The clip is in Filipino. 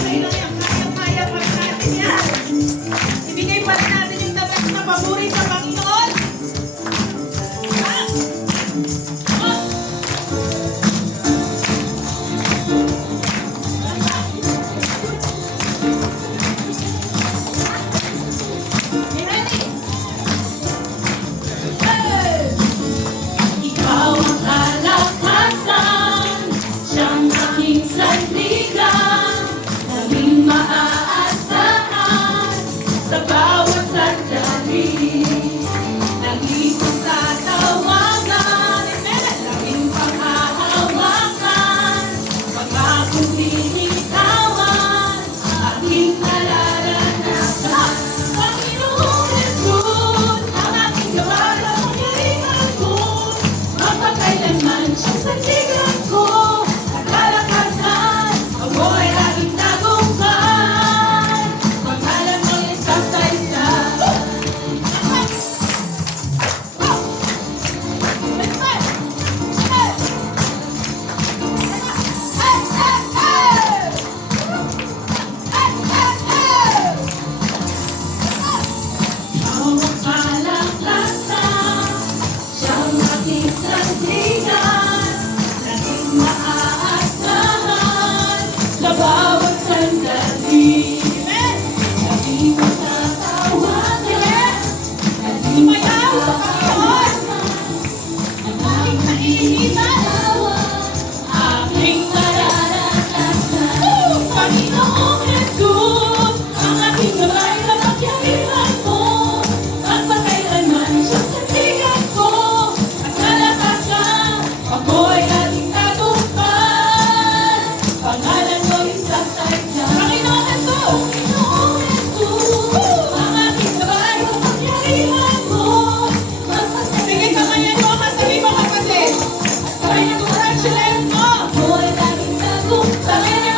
Okay lang yan. Kaya-kaya pa natin yan. Ibigay pa rin natin yung tatak na paburi sa Panginoon. Ah! Oh! You ready? Hey! Ikaw ang kalakasan, siyang aking sandigan, naging maaasahan sa bawat sandali. Lagi kong tatawagan, laging panghahawakan, pag-akong binitawan, aking nararanasan. Panginoong Jesus, ang aking gabay at pangyarihan ko, mapagkailanman siyang sandigan ko, at kalakasan, ako ay laging tagumpay, pangalan mo'y isasaysay. Ikaw ang kalakasan, siyang aking sandigan, laging maaasahan sa bawat sandali. Laging kong tatawagan, sumayaw sa Panginoon, ang aking naiinitan, aking nararanasan. Panginoong Jesus, ang aking gabay na pangyarihan mo, at pagkailanman siyang sandigan ko, at kalakasan, ako ay laging tagumpay, pangalan mo'y isasaysay. Panginoong Jesus, ang aking gabay na pangyarihan mo, at sige, kamayan mo ang sabi mo kapatid, at sabay na congratulate mo, ako ay laging tagumpay.